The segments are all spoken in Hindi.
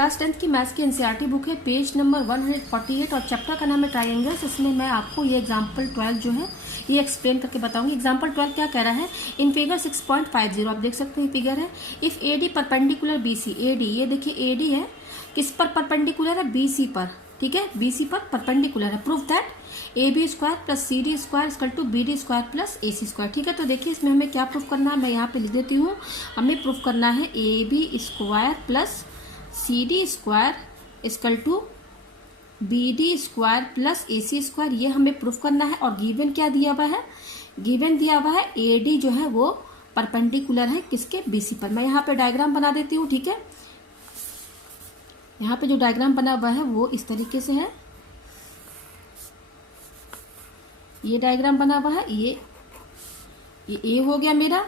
क्लास 10th की मैथ्स की एनसीईआरटी बुक है, पेज नंबर 148 और चैप्टर का नाम है ट्राइंगल्स। इसमें मैं आपको ये एग्जांपल 12 जो है ये एक्सप्लेन करके बताऊंगी। एग्जांपल 12 क्या कह रहा है, इन फिगर 6.50 आप देख सकते हैं फिगर है। If A D perpendicular B C, A D ये देखिए एडी है किस पर परपेंडिकुलर है, बीसी पर, ठीक है, बीसी पर परपेंडिकुलर है। Proof that A B square plus C D square equal to B D square plus A C square. ठीक है, तो देखिए इसमें हमें क्या प्रूफ करना है, मैं यहाँ पे लिख देती हूँ। हमें प्रूफ करना है A B square plus C D square equal to B D square plus A C square, ये हमें प्रूफ करना है। और गिवन क्या दिया हुआ है, गिवन दिया हुआ है ए डी जो है वो परपेंडिकुलर है किसके, बीसी पर। मैं यहाँ पे डायग्राम बना देती हूँ, ठीक है। यहाँ पे जो डायग्राम बना हुआ है वो इस तरीके से है, ये डायग्राम बना हुआ है। ये ए हो गया मेरा,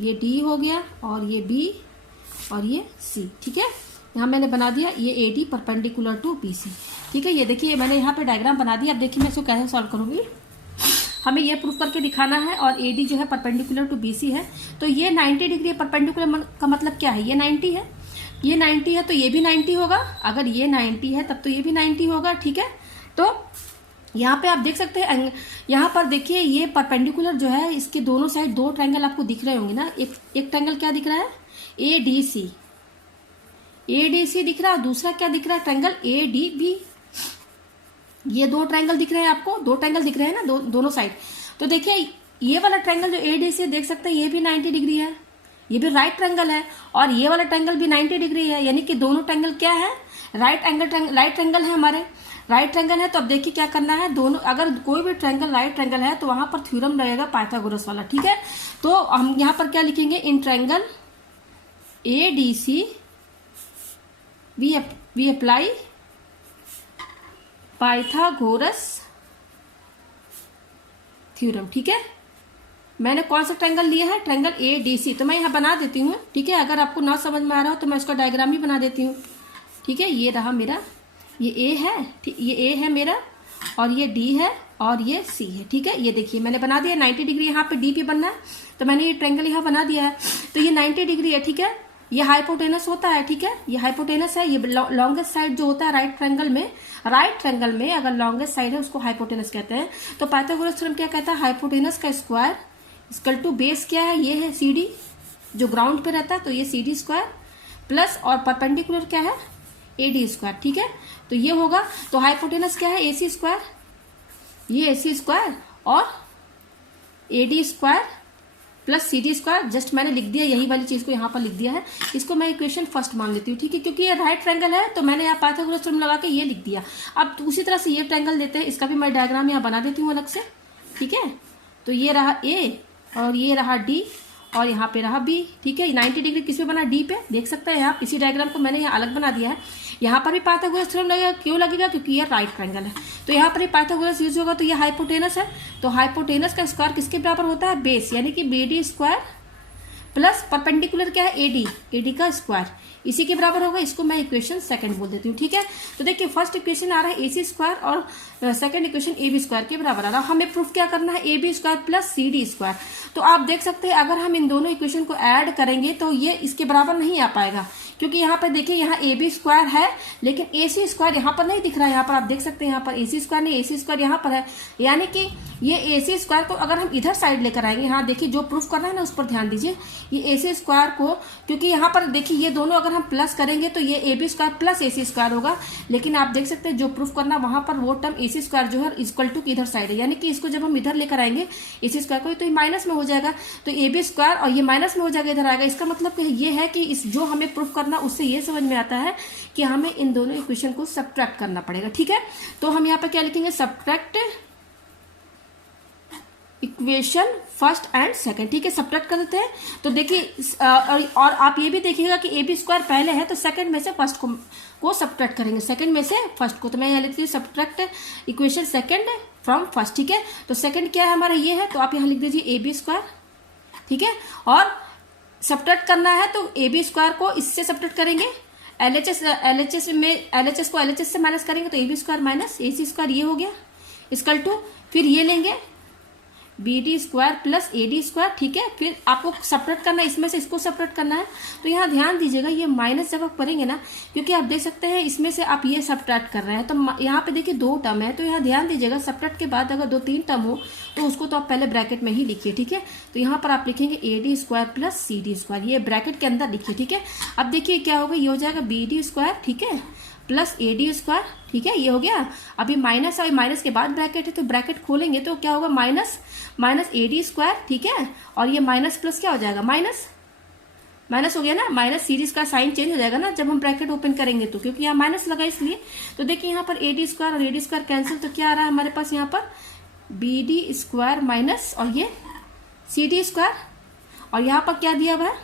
ये डी हो गया, और ये बी और ये सी, ठीक है। यहाँ मैंने बना दिया ये A D perpendicular to B C, ठीक है। ये देखिए मैंने यहाँ पे डायग्राम बना दिया। अब देखिए मैं इसको कैसे सॉल्व करूंगी, हमें ये प्रूफ करके दिखाना है। और ए डी जो है परपेंडिकुलर टू बी सी है, तो ये 90 डिग्री है। परपेंडिकुलर का मतलब क्या है, ये 90 है, ये 90 है तो ये भी 90 होगा। अगर ये 90 है तब तो ये भी 90 होगा, ठीक है। तो यहाँ पे आप देख सकते हैं, यहाँ पर देखिए ये परपेंडिकुलर जो है इसके दोनों साइड दो ट्रायंगल आपको दिख रहे होंगे ना। एक ट्रायंगल क्या दिख रहा है, ए डी सी, ए डी सी दिख रहा है। दूसरा क्या दिख रहा है, ट्रायंगल ए डी बी। ये दो ट्रायंगल दिख रहे हैं आपको, दो ट्रायंगल दिख रहे हैं ना दोनों साइड। तो देखिए ये वाला ट्रायंगल जो ए डी सी देख सकते हैं ये भी 90 डिग्री है, ये भी राइट ट्रायंगल है। और ये वाला ट्रायंगल भी 90 डिग्री है, यानी कि दोनों ट्रायंगल क्या है, राइट ट्रायंगल है हमारे, राइट ट्रायंगल है। तो अब देखिए क्या करना है, दोनों अगर कोई भी ट्रायंगल राइट ट्रायंगल है तो वहां पर थ्योरम लगेगा पाइथागोरस वाला, ठीक है। तो हम यहाँ पर क्या लिखेंगे, in triangle A D C we apply Pythagoras theorem, ठीक है। मैंने कौन सा ट्रायंगल लिया है, ट्रायंगल ए डी सी। तो मैं यहाँ बना देती हूँ, ठीक है। अगर आपको ना समझ में आ रहा हो तो मैं इसका डायग्राम भी बना देती हूँ, ठीक है। ये रहा मेरा, ये ए है, ये ए है मेरा, और ये डी है, और ये सी है, ठीक है। ये देखिए मैंने बना दिया 90 डिग्री, यहाँ पे डी भी बनना है तो मैंने ये ट्रायंगल यहाँ बना दिया है। तो ये 90 डिग्री है, ठीक है। ये हाइपोटेनस होता है, ठीक है, ये हाइपोटेनस है। ये लॉन्गेस्ट साइड जो होता है राइट ट्रायंगल में अगर लॉन्गेस्ट साइड है उसको हाइपोटेनस कहते हैं। तो पाइथागोरस थ्योरम क्या कहता है, हाइपोटेनस का स्क्वायर इक्वल टू बेस क्या है, ये है सी डी जो ग्राउंड पे रहता है, तो ये सी डी स्क्वायर प्लस और परपेंडिकुलर क्या है, ए डी स्क्वायर, ठीक है। तो ये होगा, तो हाइपोटेनस क्या है, ए सी स्क्वायर, ये ए सी स्क्वायर और A D square plus C D square. Just मैंने लिख दिया, यही वाली चीज को यहाँ पर लिख दिया है। इसको मैं इक्वेशन फर्स्ट मान लेती हूँ, ठीक है, क्योंकि ये राइट ट्रायंगल है तो मैंने यहाँ पाइथागोरस थ्योरम लगा के ये लिख दिया। अब उसी तरह से ये ट्रायंगल देते हैं, इसका भी मैं डायग्राम यहाँ बना देती हूँ अलग से, ठीक है। तो ये रहा ए और ये रहा डी और यहाँ पे रहा बी, ठीक है। 90 डिग्री किस पे बना, डी पे, देख सकते हैं आप। इसी डायग्राम को मैंने यहाँ अलग बना दिया है। यहाँ पर भी पाइथागोरस थ्योरम लगेगा, क्यों लगेगा, क्योंकि ये राइट ट्रायंगल है तो यहाँ पर भी पाइथागोरस यूज होगा। तो ये हाइपोटेनस है, तो हाइपोटेनस का स्क्वायर किसके बराबर होता है, बेस, यानी कि B D square plus perpendicular क्या है, एडी का स्क्वायर, इसी के बराबर होगा। इसको मैं इक्वेशन सेकंड बोल देती हूँ, ठीक है। तो देखिए फर्स्ट इक्वेशन आ रहा है ए सी स्क्वायर और second equation A B square के बराबर आ रहा है। हमें प्रूफ क्या करना है, A B square plus C D square. तो आप देख सकते हैं अगर हम इन दोनों इक्वेशन को ऐड करेंगे तो ये इसके बराबर नहीं आ पाएगा, क्योंकि यहाँ पर देखिए यहाँ ए बी स्क्वायर है लेकिन ए सी स्क्वायर यहाँ पर नहीं दिख रहा है। यहाँ पर आप देख सकते हैं यहाँ पर ए सी स्क्वायर नहीं, ए सी स्क्वायर यहाँ पर है, यानी कि ये ए सी स्क्वायर को अगर हम इधर साइड लेकर आएंगे, यहाँ देखिए जो प्रूफ करना है ना उस पर ध्यान दीजिए। ये ए सी स्क्वायर को, क्योंकि यहाँ पर देखिए ये दोनों अगर हम प्लस करेंगे तो ये A B square plus A C square होगा, लेकिन आप देख सकते हैं जो प्रूफ करना वहां पर वो टर्म ए सी स्क्वायर जो है इक्वल टू इधर साइड है, यानी कि इसको जब हम इधर लेकर आएंगे ए सी स्क्वायर को तो ये माइनस में हो जाएगा, तो ए बी स्क्वायर और ये माइनस में हो जाएगा, इधर आएगा। इसका मतलब ये है कि इस जो हमें प्रूफ करना उससे ये समझ में आता है कि हमें इन दोनों इक्वेशन को सब्ट्रैक्ट करना पड़ेगा, ठीक है। तो हम यहाँ पे क्या लिखेंगे, subtract equation first and second, ठीक है, सब्ट्रैक्ट कर देते हैं। तो देखिए और आप ये भी देखिएगा कि ए बी स्क्वायर पहले है तो सेकंड में से फर्स्ट को सब्ट्रैक्ट करेंगे, सेकंड में से फर्स्ट को। तो मैं यहाँ लिखती हूँ subtract equation second from first, ठीक है। तो सेकंड क्या है हमारा, ये है, तो आप यहाँ लिख दीजिए ए बी स्क्वायर, ठीक है। और सब्ट्रैक्ट करना है तो ए बी स्क्वायर को इससे सब्ट्रैक्ट करेंगे, एल एच एस को एल एच एस से माइनस करेंगे तो A B square minus A C square ये हो गया इक्वल टू, फिर ये लेंगे B D square plus A D square, ठीक है। फिर आपको सेपरेट करना है, इसमें से इसको सेपरेट करना है। तो यहाँ ध्यान दीजिएगा, ये माइनस जब आप करेंगे ना, क्योंकि आप देख सकते हैं इसमें से आप ये सब्ट्रैक्ट कर रहे हैं, तो यहाँ पे देखिए 2 टर्म है, तो यहाँ ध्यान दीजिएगा सब्ट्रैक्ट के बाद अगर 2-3 टर्म हो तो उसको तो आप पहले ब्रैकेट में ही लिखिए, ठीक है। तो यहाँ पर आप लिखेंगे A D square plus C D square, ये ब्रैकेट के अंदर लिखिए, ठीक है। अब देखिए क्या होगा, ये हो जाएगा बी डी स्क्वायर, ठीक है, प्लस ए डी स्क्वायर, ठीक है, ये हो गया। अभी माइनस है, माइनस के बाद ब्रैकेट है, तो ब्रैकेट खोलेंगे तो क्या होगा, माइनस माइनस ए डी स्क्वायर, ठीक है, और ये माइनस प्लस क्या हो जाएगा, माइनस माइनस हो गया ना, माइनस सीरीज का साइन चेंज हो जाएगा ना जब हम ब्रैकेट ओपन करेंगे, तो क्योंकि यहाँ माइनस लगा इसलिए। तो देखिए यहाँ पर ए डी स्क्वायर और ए डी स्क्वायर कैंसिल, तो क्या आ रहा है हमारे पास यहाँ पर बी डी स्क्वायर माइनस और ये सी डी स्क्वायर, और यहाँ पर क्या दिया हुआ है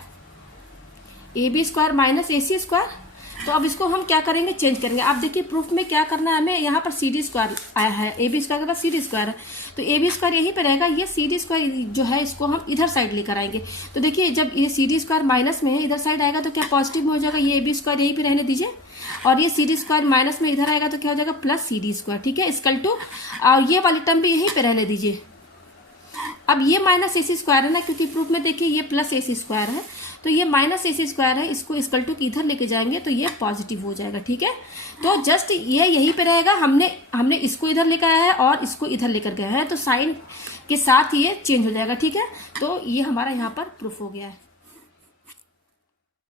A B square minus A C square. तो अब इसको हम क्या करेंगे, चेंज करेंगे। आप देखिए प्रूफ में क्या करना है हमें, यहाँ पर सी डी स्क्वायर आया है, ए बी स्क्वायर के बाद सी डी स्क्वायर है, तो ए बी स्क्वायर यहीं पे रहेगा, ये सी डी स्क्वायर जो है इसको हम इधर साइड लेकर आएंगे। तो देखिए जब ये सी डी स्क्वायर माइनस में है, इधर साइड आएगा तो क्या पॉजिटिव में हो जाएगा, ये ए बी स्क्वायर यहीं पे रहने दीजिए, और ये सी डी स्क्वायर माइनस में इधर आएगा तो क्या हो जाएगा प्लस सी डी स्क्वायर, ठीक है, इक्वल टू, और ये वाली टर्म भी यहीं पे रहने दीजिए। अब ये माइनस ए सी स्क्वायर है ना, क्योंकि प्रूफ में देखिए ये प्लस ए सी स्क्वायर है, तो ये माइनस ए सी स्क्वायर है, इसको इक्वल टू इधर लेके जाएंगे तो ये पॉजिटिव हो जाएगा, ठीक है। तो जस्ट ये यहीं पे रहेगा, हमने इसको इधर लेकर आया है और इसको इधर लेकर गया है, तो साइन के साथ ये चेंज हो जाएगा, ठीक है। तो ये हमारा यहाँ पर प्रूफ हो गया है।